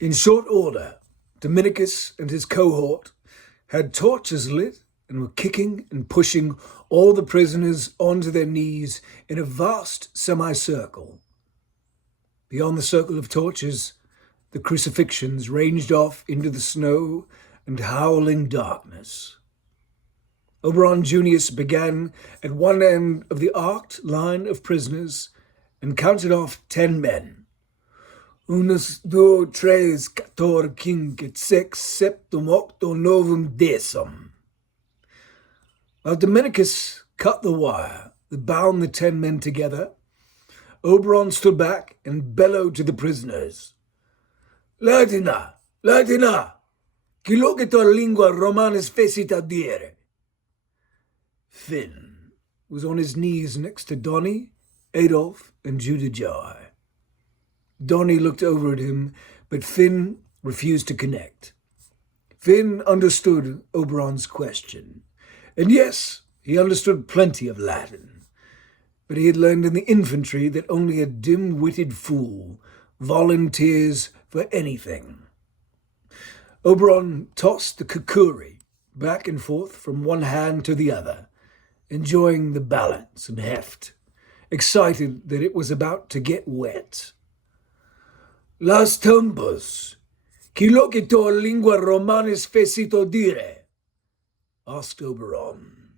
In short order, Dominicus and his cohort had torches lit and were kicking and pushing all the prisoners onto their knees in a vast semicircle. Beyond the circle of torches, the crucifixions ranged off into the snow and howling darkness. Oberon Junius began at one end of the arced line of prisoners and counted off 10 men. Unus, duo, tres, cator, quinque, sex, septum, octo, novum, decim. While Dominicus cut the wire that bound the 10 men together, Oberon stood back and bellowed to the prisoners. Latina, Latina, qui loquitur lingua romanis fecit audire. Finn was on his knees next to Donny, Adolf, and Judah Joy. Donny looked over at him, but Finn refused to connect. Finn understood Oberon's question, and yes, he understood plenty of Latin, but he had learned in the infantry that only a dim-witted fool volunteers for anything. Oberon tossed the kukuri back and forth from one hand to the other, enjoying the balance and heft, excited that it was about to get wet. Las tumbas, qui loquitur lingua romanis fecit audire? Asked Oberon.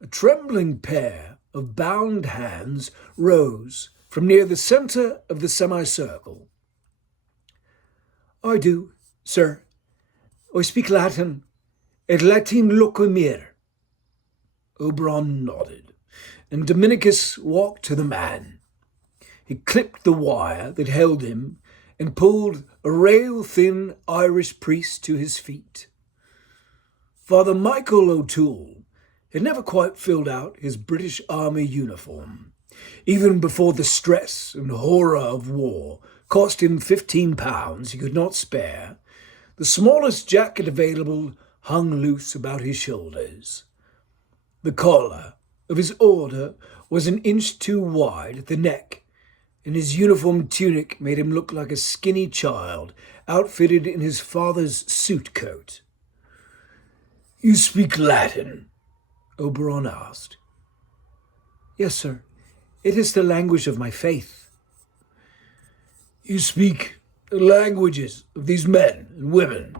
A trembling pair of bound hands rose from near the center of the semicircle. I do, sir. I speak Latin, et Latin locumir. Oberon nodded, and Dominicus walked to the man. He clipped the wire that held him and pulled a rail-thin Irish priest to his feet. Father Michael O'Toole had never quite filled out his British Army uniform, even before the stress and horror of war cost him £15 he could not spare. The smallest jacket available hung loose about his shoulders. The collar of his order was an inch too wide at the neck, and his uniform tunic made him look like a skinny child outfitted in his father's suit coat. You speak Latin? Oberon asked. Yes, sir. It is the language of my faith. You speak the languages of these men and women,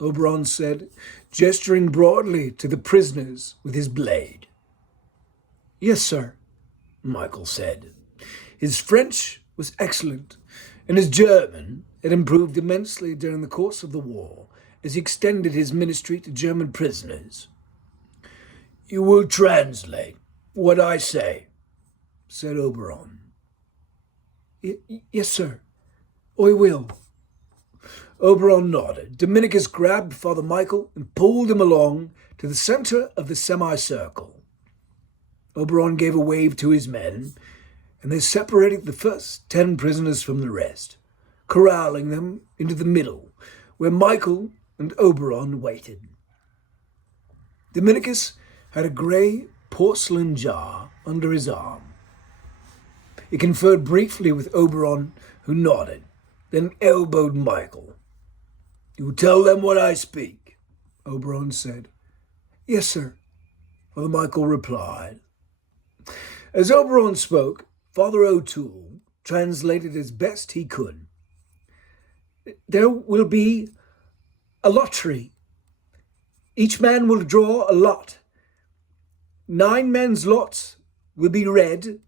Oberon said, gesturing broadly to the prisoners with his blade. Yes, sir, Michael said. His French was excellent, and his German had improved immensely during the course of the war as he extended his ministry to German prisoners. You will translate what I say, said Oberon. Yes, sir, I will. Oberon nodded. Dominicus grabbed Father Michael and pulled him along to the center of the semicircle. Oberon gave a wave to his men, and they separated the first 10 prisoners from the rest, corralling them into the middle, where Michael and Oberon waited. Dominicus had a grey porcelain jar under his arm. He conferred briefly with Oberon, who nodded, then elbowed Michael. You tell them what I speak, Oberon said. Yes, sir, Father Michael replied. As Oberon spoke, Father O'Toole translated as best he could. There will be a lottery. Each man will draw a lot. 9 men's lots will be red.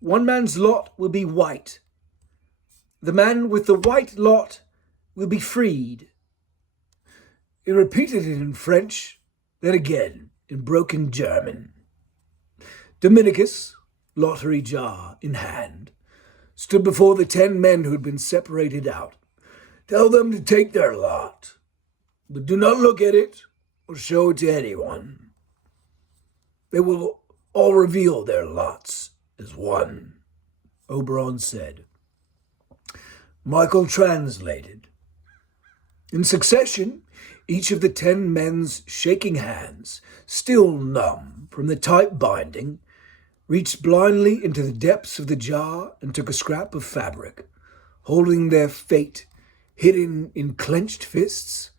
1 man's lot will be white. The man with the white lot will be freed. He repeated it in French, then again in broken German. Dominicus, lottery jar in hand, stood before the 10 men who had been separated out. Tell them to take their lot, but do not look at it or show it to anyone. They will all reveal their lots as one, Oberon said. Michael translated. In succession, each of the 10 men's shaking hands, still numb from the tight binding, reached blindly into the depths of the jar and took a scrap of fabric, holding their fate hidden in clenched fists,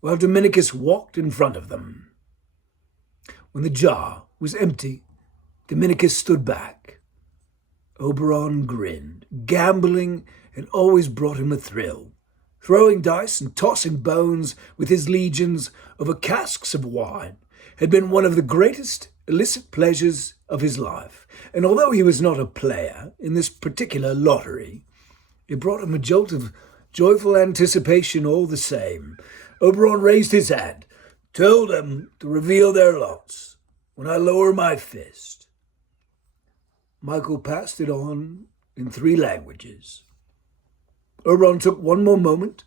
while Dominicus walked in front of them. When the jar was empty, Dominicus stood back. Oberon grinned. Gambling had always brought him a thrill. Throwing dice and tossing bones with his legions over casks of wine had been one of the greatest illicit pleasures of his life, and although he was not a player in this particular lottery, it brought him a jolt of joyful anticipation all the same. Oberon raised his hand. "Tell them to reveal their lots when I lower my fist." Michael passed it on in 3 languages. Oberon took one more moment,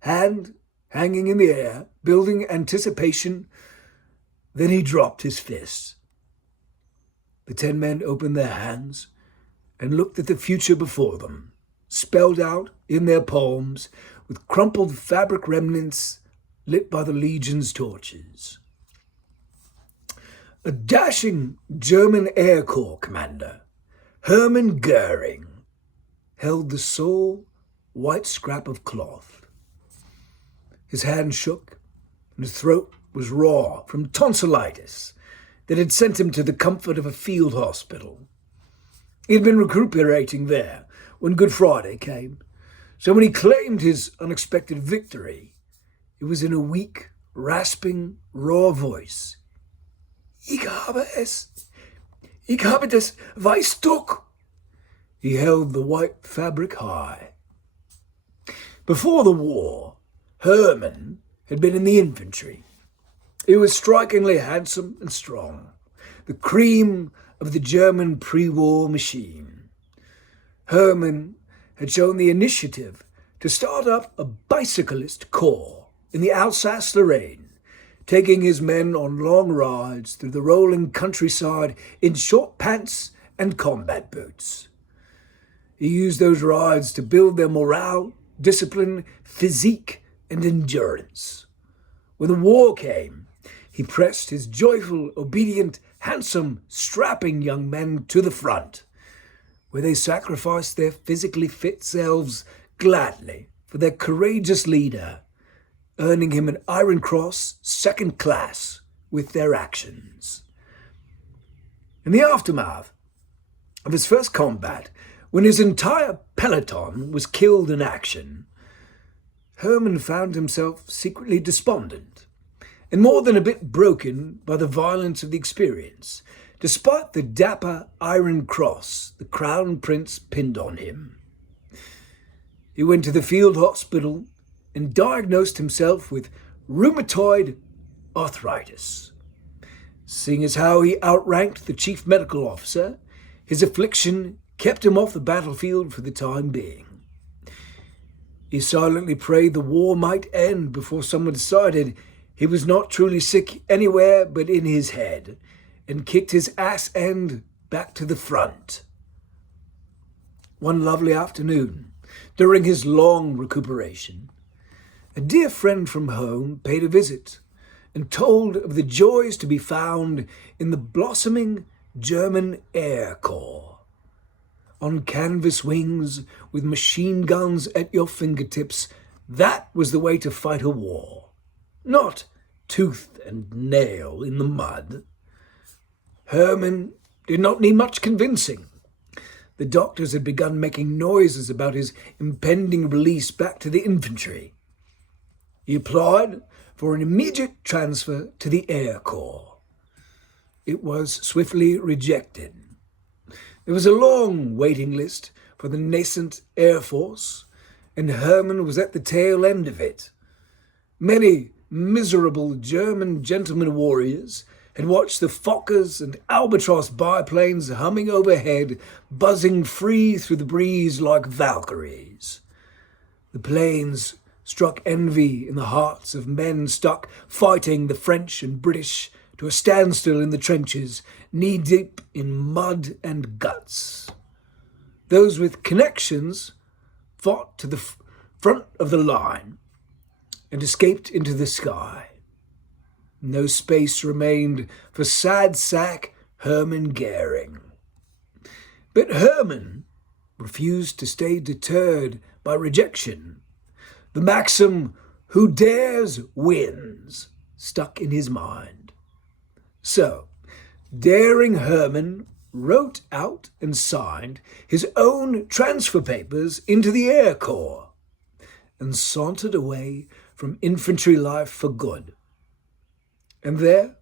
hand hanging in the air, building anticipation. Then he dropped his fist. The 10 men opened their hands and looked at the future before them, spelled out in their palms with crumpled fabric remnants lit by the legion's torches. A dashing German Air Corps commander, Hermann Goering, held the sole white scrap of cloth. His hand shook, and his throat was raw from tonsillitis that had sent him to the comfort of a field hospital. He had been recuperating there when Good Friday came, so when he claimed his unexpected victory, it was in a weak, rasping, raw voice. Ich habe das Weißtuch." He held the white fabric high. Before the war, Hermann had been in the infantry. He was strikingly handsome and strong, the cream of the German pre-war machine. Hermann had shown the initiative to start up a bicyclist corps in the Alsace-Lorraine, taking his men on long rides through the rolling countryside in short pants and combat boots. He used those rides to build their morale, discipline, physique, and endurance. When the war came, he pressed his joyful, obedient, handsome, strapping young men to the front, where they sacrificed their physically fit selves gladly for their courageous leader, earning him an Iron Cross second class with their actions. In the aftermath of his first combat, when his entire peloton was killed in action, Hermann found himself secretly despondent and more than a bit broken by the violence of the experience, despite the dapper Iron Cross the Crown Prince pinned on him. He went to the field hospital and diagnosed himself with rheumatoid arthritis. Seeing as how he outranked the chief medical officer, his affliction kept him off the battlefield for the time being. He silently prayed the war might end before someone decided he was not truly sick anywhere but in his head, and kicked his ass end back to the front. One lovely afternoon, during his long recuperation, a dear friend from home paid a visit and told of the joys to be found in the blossoming German Air Corps. On canvas wings, with machine guns at your fingertips, that was the way to fight a war. Not tooth and nail in the mud. Hermann did not need much convincing. The doctors had begun making noises about his impending release back to the infantry. He applied for an immediate transfer to the Air Corps. It was swiftly rejected. There was a long waiting list for the nascent Air Force, and Hermann was at the tail end of it. Many miserable German gentleman warriors had watched the Fokkers and Albatross biplanes humming overhead, buzzing free through the breeze like Valkyries. The planes struck envy in the hearts of men stuck fighting the French and British to a standstill in the trenches, knee-deep in mud and guts. Those with connections fought to the front of the line and escaped into the sky. No space remained for sad sack Hermann Goering. But Hermann refused to stay deterred by rejection. The maxim, "who dares wins," stuck in his mind. So, daring Herman wrote out and signed his own transfer papers into the Air Corps and sauntered away from infantry life for good. And there,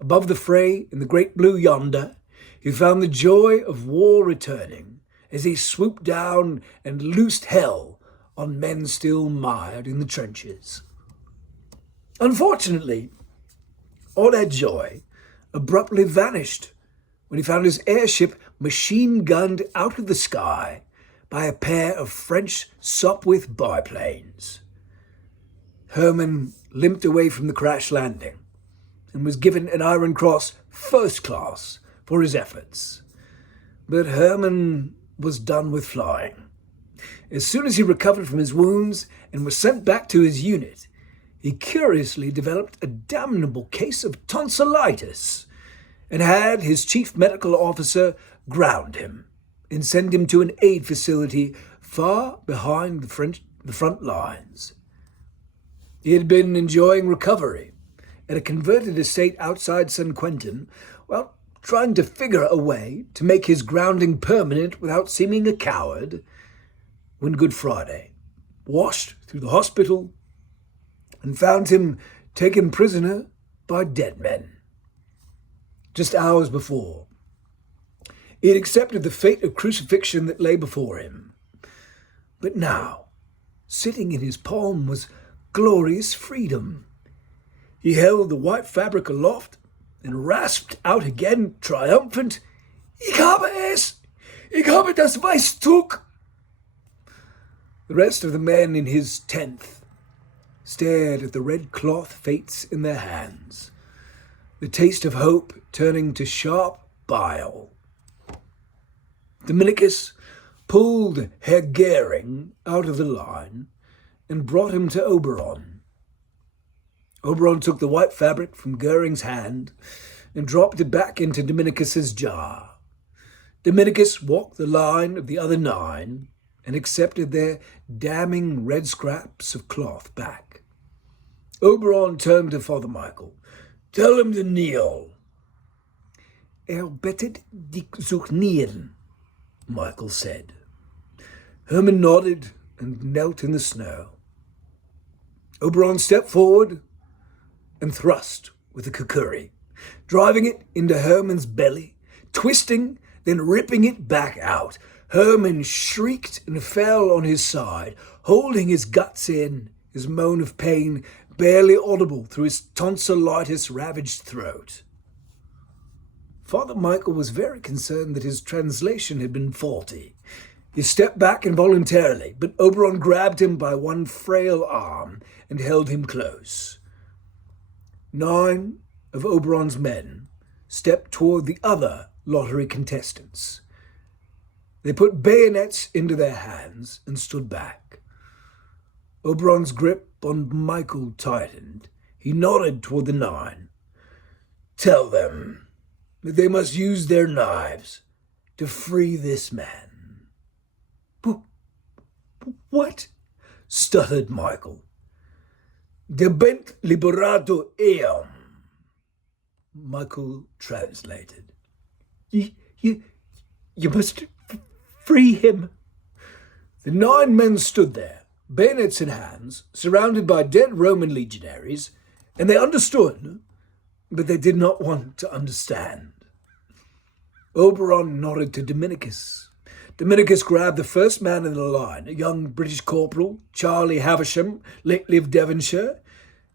above the fray in the great blue yonder, he found the joy of war returning as he swooped down and loosed hell on men still mired in the trenches. Unfortunately, all that joy abruptly vanished when he found his airship machine-gunned out of the sky by a pair of French Sopwith biplanes. Herman limped away from the crash landing and was given an Iron Cross First Class for his efforts. But Herman was done with flying. As soon as he recovered from his wounds and was sent back to his unit, he curiously developed a damnable case of tonsillitis and had his chief medical officer ground him and send him to an aid facility far behind the front lines. He had been enjoying recovery at a converted estate outside San Quentin while trying to figure a way to make his grounding permanent without seeming a coward, when Good Friday washed through the hospital and found him taken prisoner by dead men. Just hours before, he had accepted the fate of crucifixion that lay before him. But now, sitting in his palm was glorious freedom. He held the white fabric aloft and rasped out again, triumphant, "Ich habe es! Ich habe das Weißtuch!" The rest of the men in his 10th stared at the red cloth fates in their hands, the taste of hope turning to sharp bile. Dominicus pulled Herr Goering out of the line and brought him to Oberon. Oberon took the white fabric from Goering's hand and dropped it back into Dominicus's jar. Dominicus walked the line of the other 9 and accepted their damning red scraps of cloth back. Oberon turned to Father Michael. "Tell him to kneel." "Bittet dich zu knien," Michael said. Herman nodded and knelt in the snow. Oberon stepped forward and thrust with the kukuri, driving it into Herman's belly, twisting, then ripping it back out. Herman shrieked and fell on his side, holding his guts in, his moan of pain barely audible through his tonsillitis-ravaged throat. Father Michael was very concerned that his translation had been faulty. He stepped back involuntarily, but Oberon grabbed him by one frail arm and held him close. 9 of Oberon's men stepped toward the other lottery contestants. They put bayonets into their hands and stood back. Oberon's grip on Michael tightened. He nodded toward the 9. "Tell them that they must use their knives to free this man." "What?" stuttered Michael. "Debent liberato eam," Michael translated. You must free him." The 9 men stood there, bayonets in hands, surrounded by dead Roman legionaries, and they understood, but they did not want to understand. Oberon nodded to Dominicus. Dominicus grabbed the first man in the line, a young British corporal, Charlie Havisham, lately of Devonshire,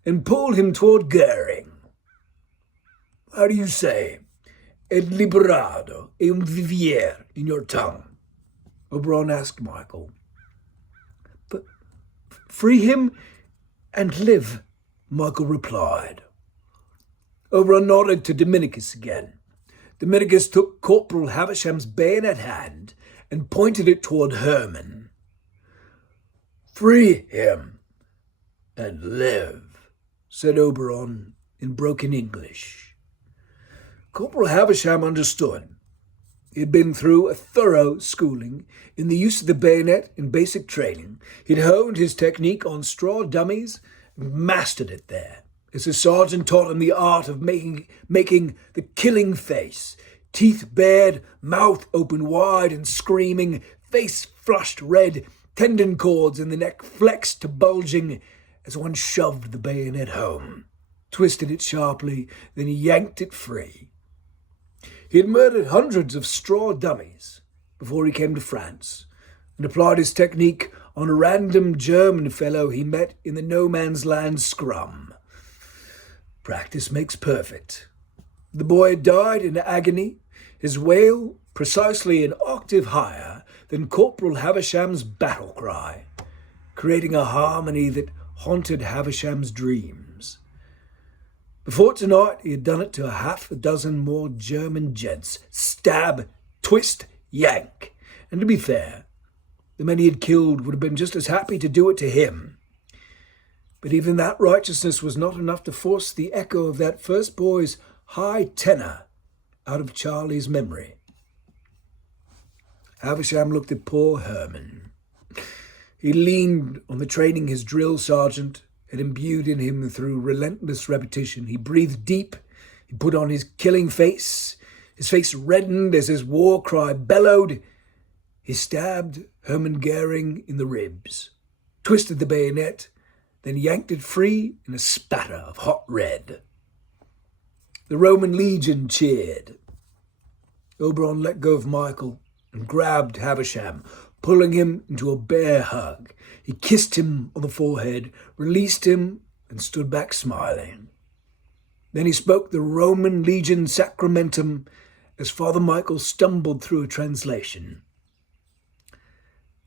and pulled him toward Goering. "How do you say, et liberado e un vivier in your tongue?" Oberon asked Michael. "But free him and live," Michael replied. Oberon nodded to Dominicus again. Dominicus took Corporal Havisham's bayonet hand and pointed it toward Herman. "Free him and live," said Oberon in broken English. Corporal Havisham understood. He had been through a thorough schooling in the use of the bayonet in basic training. He'd honed his technique on straw dummies and mastered it there, as his sergeant taught him the art of making the killing face, teeth bared, mouth open wide and screaming, face flushed red, tendon cords in the neck flexed to bulging as one shoved the bayonet home, twisted it sharply, then yanked it free. He had murdered hundreds of straw dummies before he came to France and applied his technique on a random German fellow he met in the no-man's land scrum. Practice makes perfect. The boy had died in agony, his wail precisely an octave higher than Corporal Havisham's battle cry, creating a harmony that haunted Havisham's dreams. Before tonight, he had done it to a half a dozen more German gents. Stab, twist, yank. And to be fair, the men he had killed would have been just as happy to do it to him. But even that righteousness was not enough to force the echo of that first boy's high tenor out of Charlie's memory. Havisham looked at poor Herman. He leaned on the training his drill sergeant had imbued in him through relentless repetition. He breathed deep. He put on his killing face. His face reddened as his war cry bellowed. He stabbed Hermann Goering in the ribs, twisted the bayonet, then yanked it free in a spatter of hot red. The Roman legion cheered. Oberon let go of Michael and grabbed Havisham, pulling him into a bear hug. He kissed him on the forehead, released him, and stood back smiling. Then he spoke the Roman legion sacramentum as Father Michael stumbled through a translation.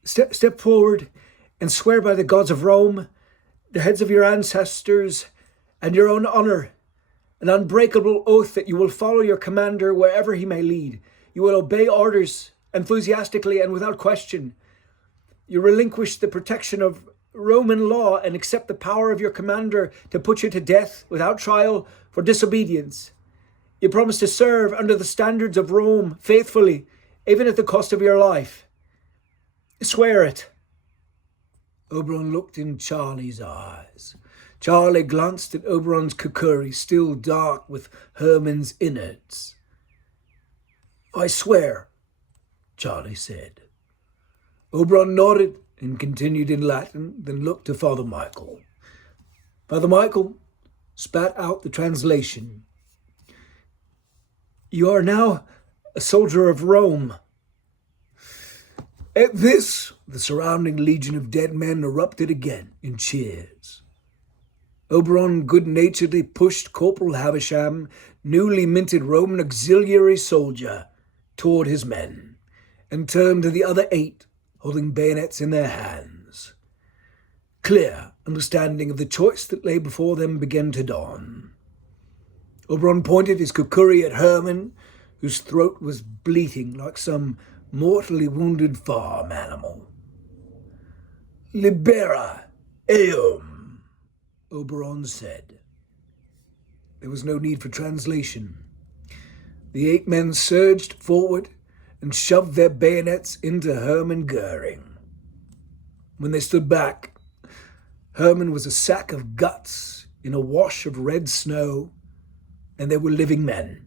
Step forward and swear by the gods of Rome, the heads of your ancestors, and your own honor, an unbreakable oath that you will follow your commander wherever he may lead. You will obey orders enthusiastically and without question. You relinquish the protection of Roman law and accept the power of your commander to put you to death without trial for disobedience. You promise to serve under the standards of Rome faithfully, even at the cost of your life. Swear it. Oberon looked in Charlie's eyes. Charlie glanced at Oberon's kukuri, still dark with Herman's innards. I swear, Charlie said. Oberon nodded and continued in Latin, then looked to Father Michael. Father Michael spat out the translation. You are now a soldier of Rome. At this, the surrounding legion of dead men erupted again in cheers. Oberon good-naturedly pushed Corporal Havisham, newly minted Roman auxiliary soldier, toward his men, and turned to the other 8, holding bayonets in their hands. Clear understanding of the choice that lay before them began to dawn. Oberon pointed his kukuri at Herman, whose throat was bleating like some mortally wounded farm animal. Libera eum, Oberon said. There was no need for translation. The 8 men surged forward and shoved their bayonets into Hermann Goering. When they stood back, Herman was a sack of guts in a wash of red snow, and they were living men,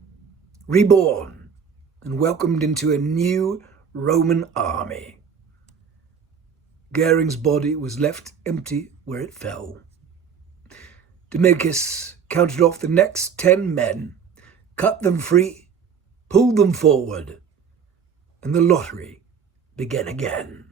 reborn and welcomed into a new Roman army. Goering's body was left empty where it fell. Dominicus counted off the next 10 men, cut them free, pulled them forward, and the lottery began again.